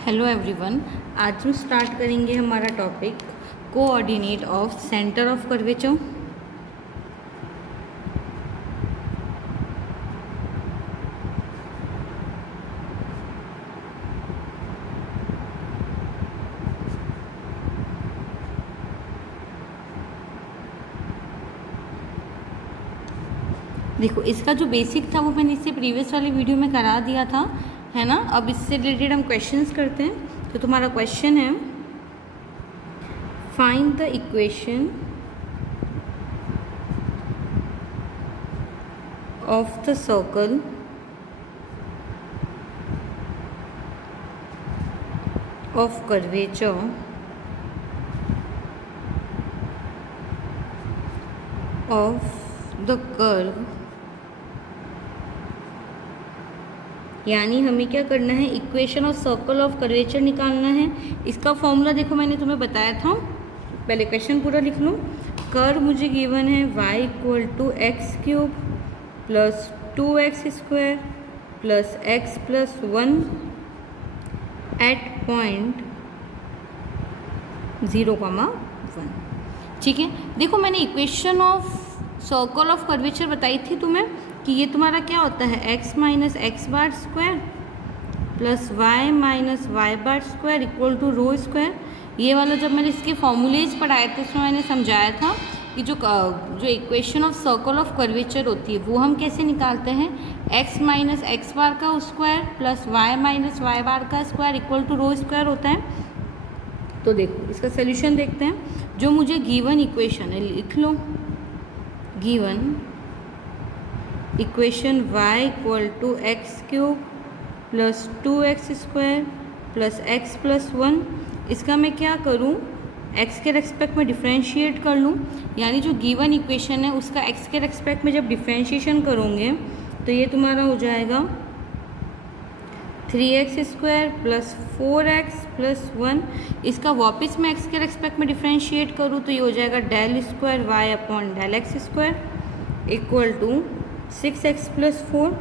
Hello everyone. आज हम start करेंगे हमारा topic coordinate of centre of curvature. देखो, इसका जो बेसिक था वो मैंने इससे प्रीवियस वाली वीडियो में करा दिया था, है ना। अब इससे रिलेटेड हम क्वेश्चंस करते हैं। तो तुम्हारा क्वेश्चन है, find the equation of the circle of curvature of the curve. यानी हमें क्या करना है, equation of circle of curvature निकालना है। इसका फॉर्मूला देखो मैंने तुम्हें बताया था, पहले क्वेश्चन पूरा लिख लो। कर्व मुझे गिवन है y equal to x cube plus 2x square plus x plus 1 at point 0,1। ठीक है, देखो मैंने equation of circle of curvature बताई थी तुम्हें कि ये तुम्हारा क्या होता है, x minus x bar square plus y minus y bar square equal to rho square. ये वाला जब मैंने इसके फॉर्मूलेज पढ़ाए थे उसमें मैंने समझाया था कि जो equation of circle of curvature होती है वो हम कैसे निकालते हैं, x माइनस एक्स बार का square plus y minus y bar का square equal to rho square होता है। तो देखो इसका सोल्यूशन देखते हैं। जो मुझे गिवन इक्वेशन है लिख लो, given equation y equal to x cube plus 2x square plus x plus 1, इसका मैं क्या करूं, x के रेस्पेक्ट में डिफ्रेंशिएट कर लूं। यानी जो गिवन इक्वेशन है उसका x के रेस्पेक्ट में जब डिफ्रेंशिएशन करोगे तो ये तुम्हारा हो जाएगा 3x square plus 4x plus 1। इसका वापस मैं x के रेस्पेक्ट में डिफ्रेंशिएट करूँ तो ये हो जाएगा del square y upon del x square equal to 6x plus 4।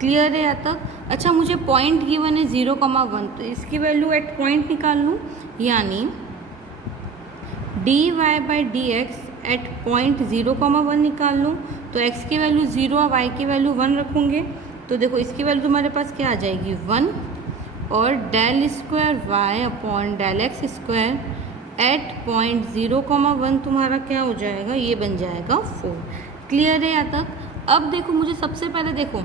Clear है यहाँ तक। अच्छा, मुझे पॉइंट गिवन है 0,1, तो इसकी वैल्यू एट पॉइंट निकाल लूँ। यानी dy by D x at point 0,1 निकाल लूँ। तो x की वैल्यू 0 और y की वैल्यू 1 रखूँगे तो देखो इसकी वैल्यू तुम्हारे पास क्या आ जाएगी 1, और del square y upon del x square at point 0,1 तुम्हारा क्या हो जाएगा, ये बन जाएगा 4। क्लियर है यहाँ तक। अब देखो मुझे सबसे पहले देखो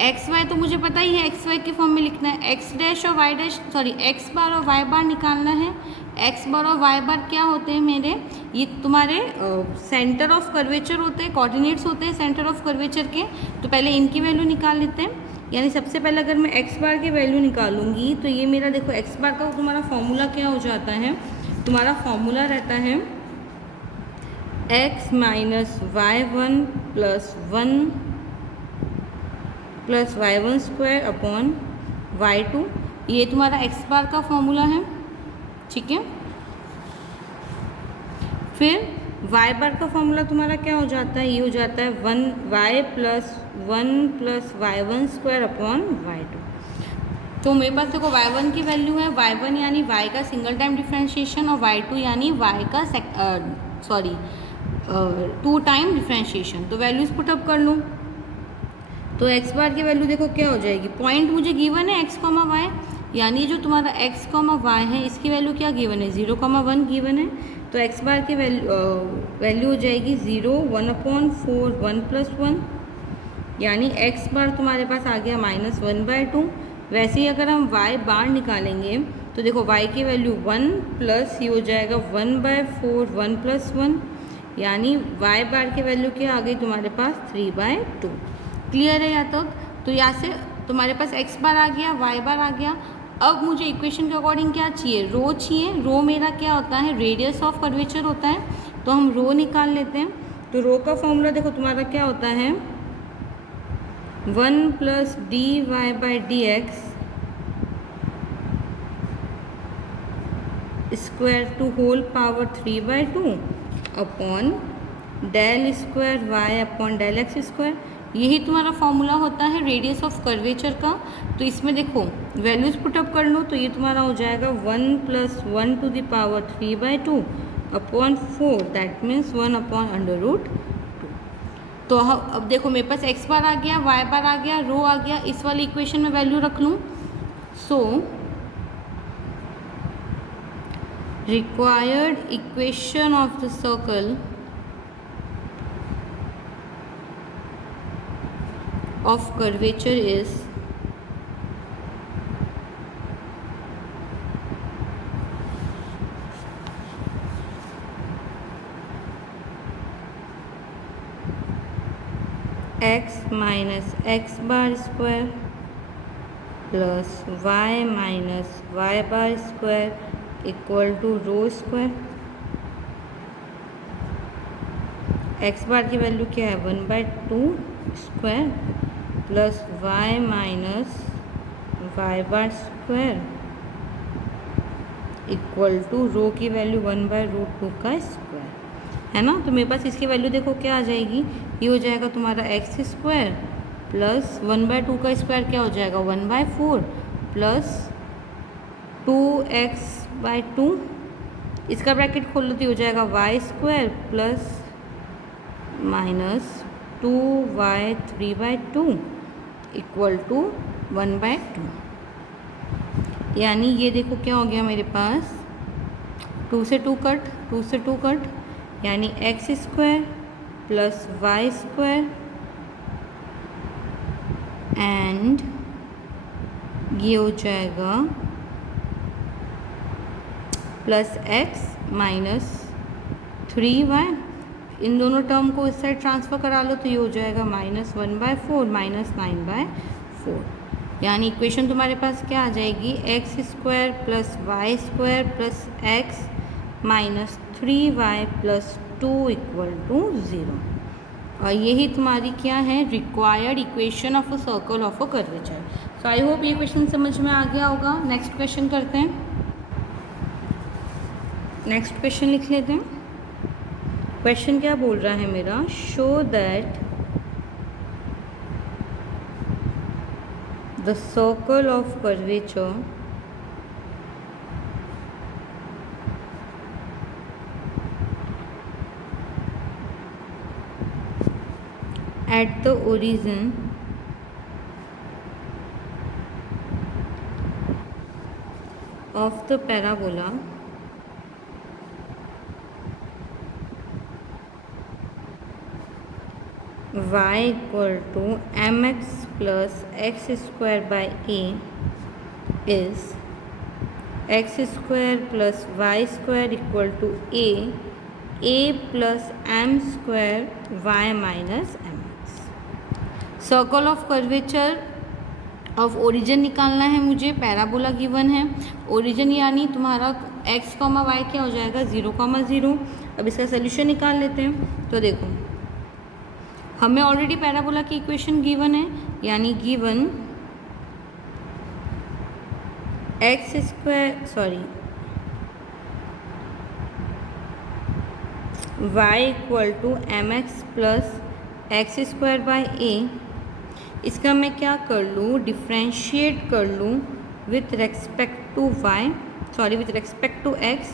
एक्स वाई तो मुझे पता ही है, एक्स वाई के फॉर्म में लिखना है। एक्स डैश और वाई डैश एक्स बार और वाई बार निकालना है। एक्स बार और वाई बार क्या होते हैं मेरे, ये तुम्हारे सेंटर ऑफ कर्वेचर होते हैं, कोऑर्डिनेट्स होते हैं सेंटर ऑफ कर्वेचर के। तो पहले इनकी वैल्यू निकाल लेते हैं। यानी सबसे पहले अगर मैं एक्स बार की वैल्यू निकालूंगी तो ये मेरा देखो एक्स बार का तुम्हारा फॉर्मूला क्या हो जाता है, तुम्हारा फॉर्मूला रहता है x minus y1 plus 1 plus y1 square upon y2। ये तुम्हारा x बार का फॉर्मूला है, ठीक है। फिर y बार का फॉर्मूला तुम्हारा क्या हो जाता है, ये हो जाता है 1y plus 1 plus y one square upon y2। तो मेरे पास देखो y1 की वैल्यू है, y1 यानी y का सिंगल टाइम डिफ्रेंशिएशन और y2 यानी y का 2 टाइम डिफ्रेंशिएशन। तो वैल्यूज पुटअप कर लूँ तो x बार की वैल्यू देखो क्या हो जाएगी, पॉइंट मुझे गिवन है x, y, यानी जो तुम्हारा x, y है इसकी वैल्यू क्या गिवन है 0,1 गिवन है। तो x बार की वैल्यू हो जाएगी 0, 1 अपॉन 4, 1 प्लस 1, यानी x बार तुम्हारे पास आ गया -1/2। वैसे ही अगर हम y बार निकालेंगे तो देखो y की वैल्यू 1 प्लस ये हो जाएगा 1/4, 1 प्लस 1, यानी y बार की वैल्यू क्या आ गई तुम्हारे पास 3/2। क्लियर है यहाँ तक। तो यहाँ से तुम्हारे पास x बार आ गया, y बार आ गया। अब मुझे इक्वेशन के अकॉर्डिंग क्या चाहिए, रो चाहिए। रो मेरा क्या होता है, रेडियस ऑफ कर्वेचर होता है। तो हम रो निकाल लेते हैं। तो रो का फॉर्मूला देखो तुम्हारा क्या होता है 1 plus dy by D x square to whole power 3/2 upon del square y upon del x square. यही तुम्हारा फॉर्मूला होता है रेडियस ऑफ कर्वेचर का। तो इसमें देखो वैल्यूज पुटअप कर लो, तो ये तुम्हारा हो जाएगा 1 + 1 to the power 3/2 upon 4, that means 1 upon √2। तो अब देखो मेरे पास x बार आ गया, y बार आ गया, रो आ गया, इस वाली इक्वेशन में वैल्यू रख लूँ। So required equation of the circle of curvature is x minus x bar square plus y minus y bar square equal to rho square। x bar की वैल्यू क्या है 1/2 square plus y minus y bar square equal to rho की value 1/√2 का square, है ना। तो मेरे पास इसकी वैल्यू देखो क्या आ जाएगी, ये हो जाएगा तुम्हारा x² प्लस 1/2 का स्क्वायर क्या हो जाएगा 1/4 प्लस 2x/2, इसका ब्रैकेट खोल लो तो हो जाएगा y² plus minus 2y 3/2 equal to 1/2। यानी ये देखो क्या हो गया मेरे पास 2 से 2 कट, 2 से 2 कट, यानी x² प्लस y² एंड ये हो जाएगा प्लस x माइनस 3y। इन दोनों टर्म को इस साइड ट्रांसफ़र करा लो तो ये हो जाएगा -1/4 माइनस 9/4। यानी इक्वेशन तुम्हारे पास क्या आ जाएगी x² plus y² plus x minus 3y plus 2 equal to 0। और यही तुम्हारी क्या है required equation of a circle of a curvature. So I hope ये क्वेश्चन समझ में आ गया होगा। नेक्स्ट क्वेश्चन करते हैं, नेक्स्ट क्वेश्चन लिख लेते हैं। क्वेश्चन क्या बोल रहा है मेरा, show that the circle of curvature at the origin of the parabola y equal to mx plus x square by a is x² plus y square equal to a plus m square y minus mx। Circle of curvature of origin निकालना है मुझे, parabola given है। Origin यानी तुम्हारा x, y क्या हो जाएगा 0, 0। अब इसका सोल्यूशन निकाल लेते हैं। तो देखो हमें ऑलरेडी पैराबोला की इक्वेशन गिवन है, यानी given y equal to mx plus x² by a। इसका मैं क्या कर लूँ, डिफ्रेंशिएट कर लूँ विथ रेस्पेक्ट टू x।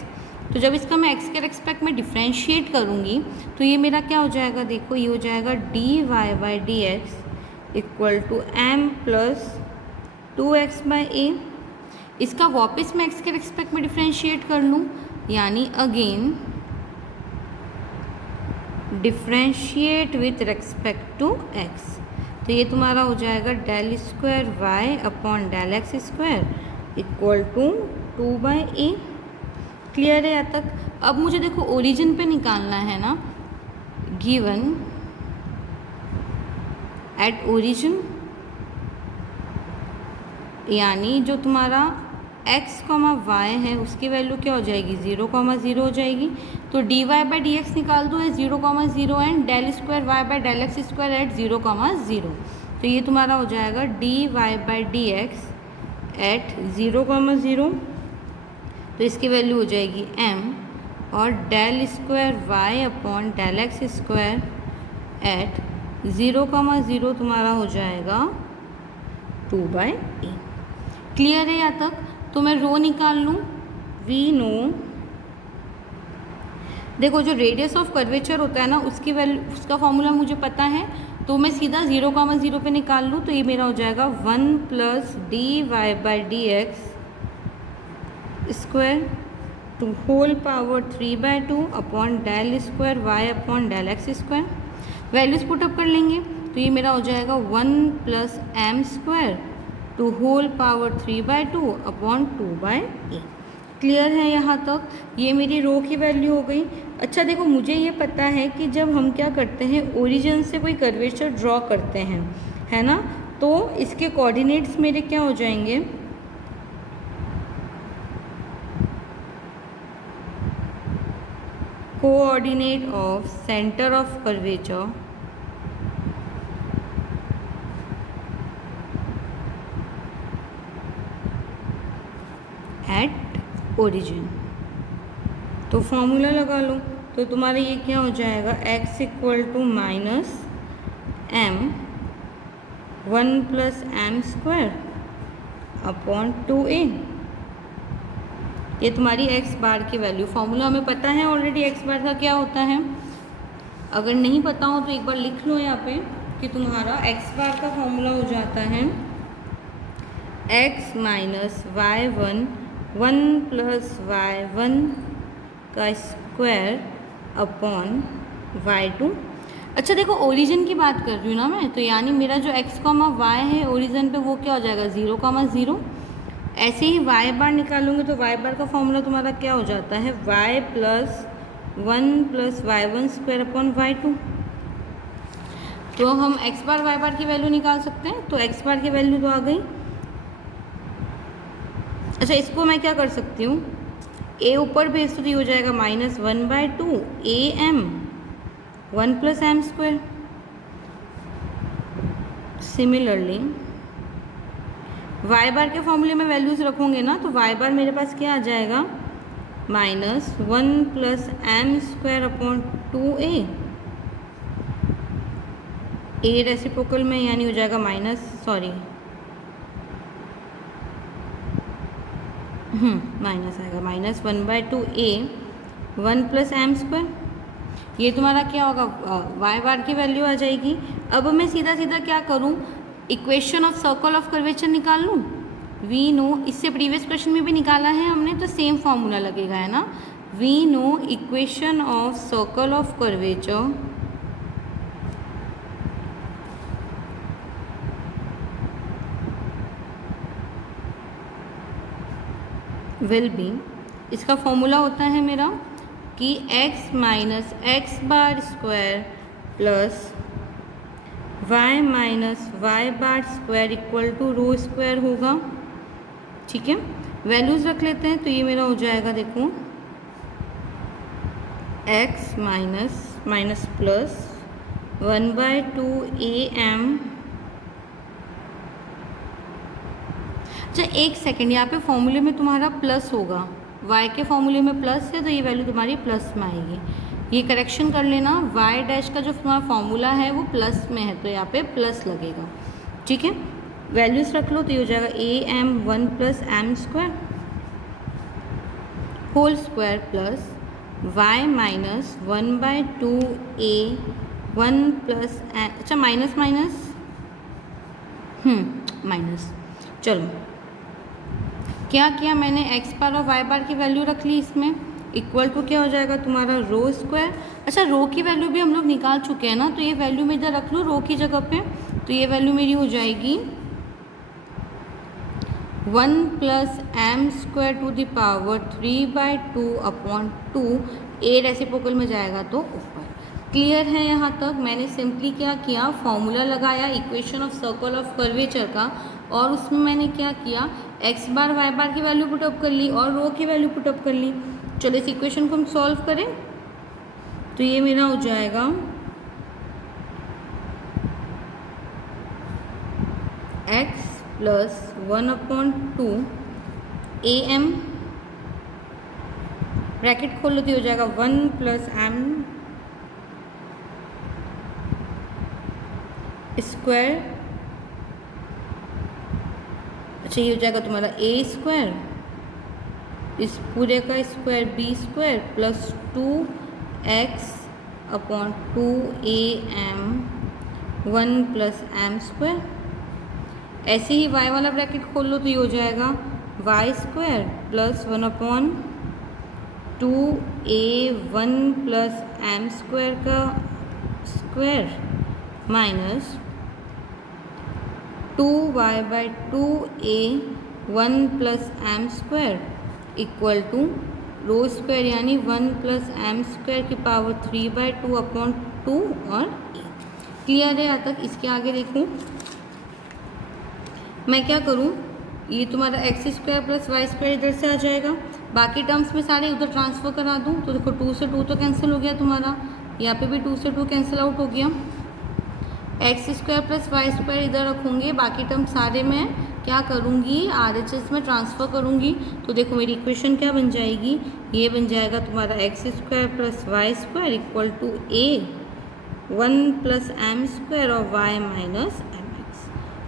तो जब इसका मैं x के रेस्पेक्ट में डिफ्रेंशिएट करूँगी तो ये मेरा क्या हो जाएगा, देखो ये हो जाएगा dy/dx equal to m plus 2x/a। इसका वापस मैं x के रेस्पेक्ट में डिफ्रेंशिएट कर लूँ, यानी again differentiate with respect to x। तो ये तुम्हारा हो जाएगा del² upon del(x² equal to 2/a। Clear है यहाँ तक। अब मुझे देखो ओरिजिन पे निकालना है ना, गिवन एट ओरिजिन, यानी जो तुम्हारा x, y है उसकी वैल्यू क्या हो जाएगी 0, 0 हो जाएगी। तो dy/dx निकाल दो है 0, 0 एंड del²y/del(x² एट 0, 0। तो ये तुम्हारा हो जाएगा dy/dx एट 0, 0। तो इसकी वैल्यू हो जाएगी m और del² y upon del(x² eight 0,0 तुम्हारा हो जाएगा 2/a। क्लियर है यहाँ तक? तो मैं रो निकाल लूँ। वी नो, देखो जो रेडियस ऑफ कर्वेचर होता है ना उसकी वैल्यू, उसका फॉर्मूला मुझे पता है, तो मैं सीधा 0,0 पे निकाल लूँ तो ये मेरा हो जाएगा 1 + dy/dx square to whole power 3/2 upon del square y upon del x square. Values put up कर लेंगे तो ये मेरा हो जाएगा 1 + m² to whole power 3/2 upon 2/a। Clear है यहाँ तक? ये मेरी रो की वैल्यू हो गई। अच्छा देखो, मुझे ये पता है कि जब हम क्या करते हैं, ओरिजिन से कोई कर्वेचर ड्रॉ करते हैं, है ना, तो इसके कोऑर्डिनेट्स मेरे क्या हो जाएंगे, coordinate of centre of curvature at origin. तो फॉर्मूला लगा लो, तो तुम्हारा ये क्या हो जाएगा, x = -m 1 + m² upon 2a। ये तुम्हारी x बार की वैल्यू, फॉर्मूला हमें पता है ऑलरेडी x बार का क्या होता है। अगर नहीं पता हो तो एक बार लिख लो यहाँ पे कि तुम्हारा x बार का फॉर्मूला हो जाता है x - y1 1 + y1 का स्क्वायर अपॉन y2। अच्छा देखो, ओरिजिन की बात कर रही हूँ ना मैं, तो यानी मेरा जो x, y है ओरिजिन पे वो क्या हो जाएगा 0,0। ऐसे ही y बार निकालूंगे तो y बार का फॉर्मूला तुम्हारा क्या हो जाता है, y + 1 + y1² अपॉन y2। तो हम x बार y बार की वैल्यू निकाल सकते हैं, तो x बार की वैल्यू तो आ गई। अच्छा, इसको मैं क्या कर सकती हूँ, a ऊपर भेज तो ये हो जाएगा -1/2 am 1 + m²। सिमिलरली y बार के फॉर्मूले में वैल्यूज रखोगे ना, तो y बार मेरे पास क्या आ जाएगा, -1 + m² upon 2a। a reciprocal में यानी हो जाएगा माइनस आएगा, -1/2a 1 + m²। ये तुम्हारा क्या होगा, y बार की वैल्यू आ जाएगी। अब मैं सीधा सीधा क्या करूँ, equation of circle of curvature निकाल लूँ। वी नो, इससे प्रीवियस क्वेश्चन में भी निकाला है हमने, तो सेम फॉर्मूला लगेगा, है ना। We know equation of circle of curvature will be, इसका फॉर्मूला होता है मेरा कि x - x bar square plus y - y bar square equal to rho square होगा। ठीक है, वैल्यूज रख लेते हैं, तो ये मेरा हो जाएगा, देखो x माइनस प्लस 1/2 am। अच्छा एक सेकेंड, यहाँ पे फॉर्मूले में तुम्हारा प्लस होगा, y के फॉर्मूले में प्लस है तो ये वैल्यू तुम्हारी प्लस में आएगी। ये करेक्शन कर लेना, y डैश का जो तुम्हारा फॉर्मूला है वो प्लस में है तो यहाँ पे प्लस लगेगा। ठीक है, वैल्यूज रख लो, तो ये हो जाएगा am 1 + m² whole square plus y - 1/2a 1 + अच्छा माइनस माइनस, चलो क्या किया मैंने, x बार और y बार की वैल्यू रख ली, इसमें इक्वल टू क्या हो जाएगा तुम्हारा रो स्क्वायर। अच्छा रो की वैल्यू भी हम लोग निकाल चुके हैं ना, तो ये वैल्यू मैं इधर रख लूँ रो की जगह पे, तो ये वैल्यू मेरी हो जाएगी 1 + m² to the power 3/2 upon 2, a reciprocal में जाएगा तो ऊपर। क्लियर है यहाँ तक? मैंने सिंपली क्या किया, फॉर्मूला लगाया equation of circle of curvature का, और उसमें मैंने क्या किया, x बार y बार की वैल्यू पुटअप कर ली और रो की वैल्यू पुटअप कर ली। चलो इस इक्वेशन को हम सॉल्व करें, तो ये मेरा हो जाएगा x + 1/2 am, ब्रैकेट खोल लो तो हो जाएगा 1 + m स्क्वायर, अच्छा ये हो जाएगा तुम्हारा ए स्क्वायर, इस पूरे का square B square plus 2x upon 2am 1 plus M square. ऐसे ही y वाला ब्रैकेट खोल लो तो ये हो जाएगा y square plus 1 upon 2a1 plus M square का square minus 2y by 2a1 plus M square equal to rho square यानी 1 प्लस एम स्क्वायर की पावर 3/2 अपॉन 2 और a। क्लियर है यहाँ तक? इसके आगे देखूँ मैं क्या करूँ, ये तुम्हारा X square plus Y square इधर से आ जाएगा, बाकी टर्म्स में सारे उधर ट्रांसफ़र करा दूँ तो देखो 2 से 2 तो कैंसिल हो गया तुम्हारा, यहाँ पे भी 2 से 2 कैंसिल आउट हो गया। X square plus Y square इधर रखूँगी, बाकी टर्म सारे मैं क्या करूँगी RHS में ट्रांसफ़र करूँगी। तो देखो मेरी इक्वेशन क्या बन जाएगी, ये बन जाएगा तुम्हारा X square plus Y square equal to a1 plus M square और y माइनस एम एक्स।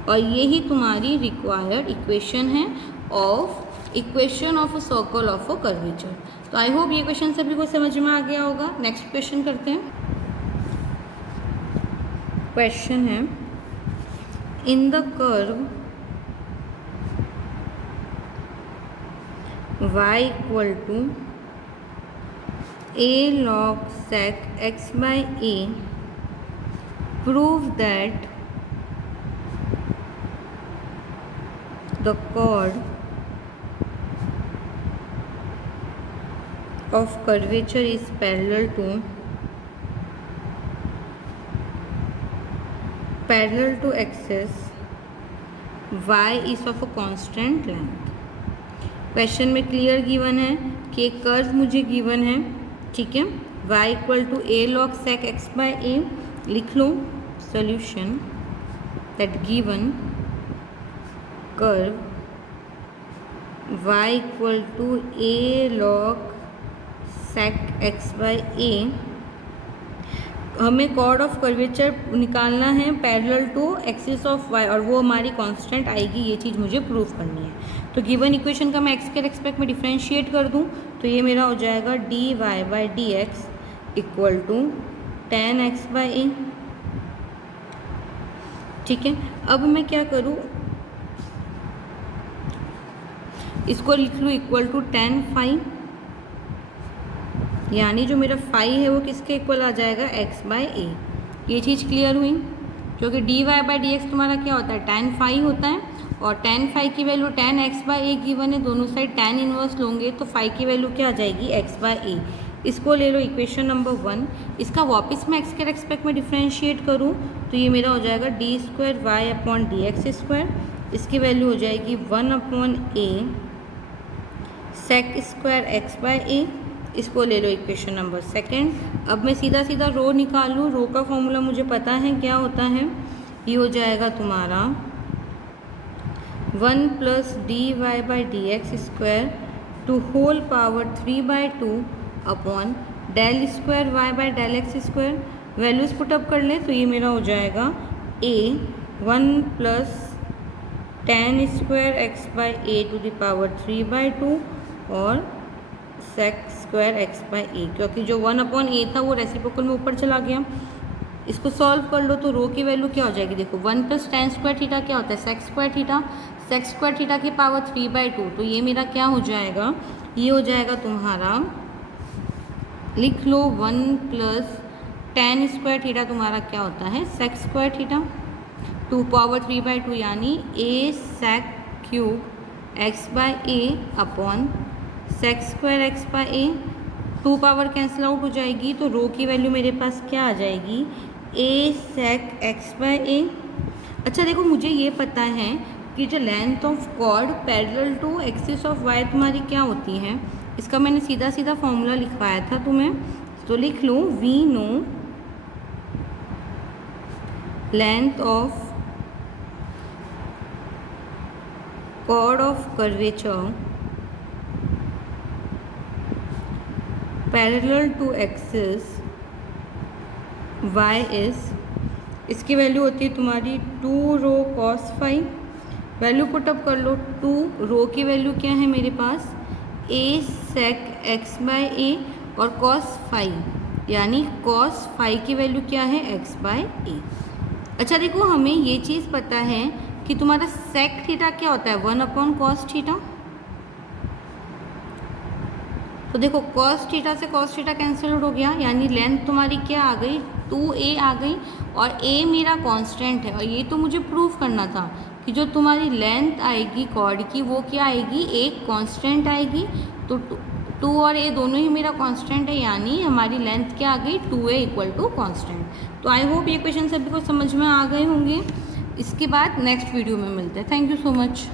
और ये ही तुम्हारी रिक्वायर्ड इक्वेशन है of equation of a circle of a curvature. तो आई होप ये क्वेश्चन सभी को समझ में आ गया होगा। नेक्स्ट क्वेश्चन करते हैं। क्वेश्चन है in the curve y equal to a log sec x by a, prove that the chord of curvature is parallel to axis y is of a constant length। Question में clear given है कि एक curve मुझे given है, ठीक है, y equal to a log sec x by a। लिख लो solution that given curve y equal to a log sec x by a। हमें कॉर्ड ऑफ कर्वेचर निकालना है parallel to axis of y और वो हमारी कांस्टेंट आएगी, ये चीज़ मुझे प्रूव करनी है। तो गिवन इक्वेशन का मैं एक्स के रेस्पेक्ट में डिफ्रेंशिएट कर दूं तो ये मेरा हो जाएगा dy by D x equal to tan x by a. ठीक है, अब मैं क्या करूं, इसको लिख लूँ इक्वल टू tan फाई, यानी जो मेरा फाई है वो किसके इक्वल आ जाएगा x बाई ए। ये चीज़ क्लियर हुई, क्योंकि dy बाई डी एक्स तुम्हारा क्या होता है tan फाई होता है और tan फाई की value tan x by A given है, दोनों साइड tan इनवर्स लोगे तो फाई की वैल्यू क्या आ जाएगी x बाई ए। इसको ले लो इक्वेशन नंबर 1, इसका वापस मैं x के रेस्पेक्ट में डिफ्रेंशिएट करूँ तो ये मेरा हो जाएगा d square y upon d x square, इसकी वैल्यू हो जाएगी 1 upon a sec square x by a. इसको ले लो इक्वेशन नंबर 2। अब मैं सीधा सीधा रो निकाल लूँ, रो का फॉर्मूला मुझे पता है क्या होता है, ये हो जाएगा तुम्हारा 1 plus D Y by D x square to whole power 3/2 upon del square Y by del x square. Values put up कर लें तो ये मेरा हो जाएगा a 1 plus tan square x by A to the power 3/2 और sec square x by A, क्योंकि जो 1 अपॉन ए था वो रेसिप्रोकल में ऊपर चला गया। इसको सॉल्व कर लो तो रो की वैल्यू क्या हो जाएगी, देखो 1 प्लस tan स्क्वायर थीटा क्या होता है sec square theta, sec square theta की पावर 3/2, तो ये मेरा क्या हो जाएगा, ये हो जाएगा तुम्हारा, लिख लो 1 प्लस tan स्क्वायर थीटा तुम्हारा क्या होता है सेक स्क्वायर थीटा 2 पावर 3/2 यानी a sec cube X by A upon sec square x by A. 2 power cancel out हो जाएगी तो रो की वैल्यू मेरे पास क्या आ जाएगी a sec X by A. अच्छा देखो मुझे ये पता है कि जो length of chord parallel to axis of y तुम्हारी क्या होती है, इसका मैंने सीधा सीधा फॉर्मूला लिखवाया था तुम्हें, तो लिख लो we know length of chord of curvature parallel to axis y is इसकी वैल्यू होती है तुम्हारी 2 rho cos phi. Value put up कर लो। 2 रो की वैल्यू क्या है मेरे पास, a sec x by a, और कॉस फाई यानी कॉस फाई की वैल्यू क्या है, x बाय ए। अच्छा देखो, हमें ये चीज़ पता है कि तुम्हारा सेक थीटा क्या होता है, 1 अपॉन कॉस थीटा। तो देखो कॉस थीटा से कॉस थीटा कैंसिल हो गया, यानी लेंथ तुम्हारी क्या आ गई, 2a आ गई, और a मेरा कांस्टेंट है। और ये तो मुझे प्रूव करना था कि जो तुम्हारी लेंथ आएगी कॉर्ड की वो क्या आएगी, एक कांस्टेंट आएगी। तो 2 और a दोनों ही मेरा कांस्टेंट है, यानी हमारी लेंथ क्या आ गई, 2a इक्वल टू कांस्टेंट। तो आई होप ये क्वेश्चन सभी को समझ में आ गए होंगे। इसके बाद नेक्स्ट वीडियो में मिलते हैं। Thank you so much.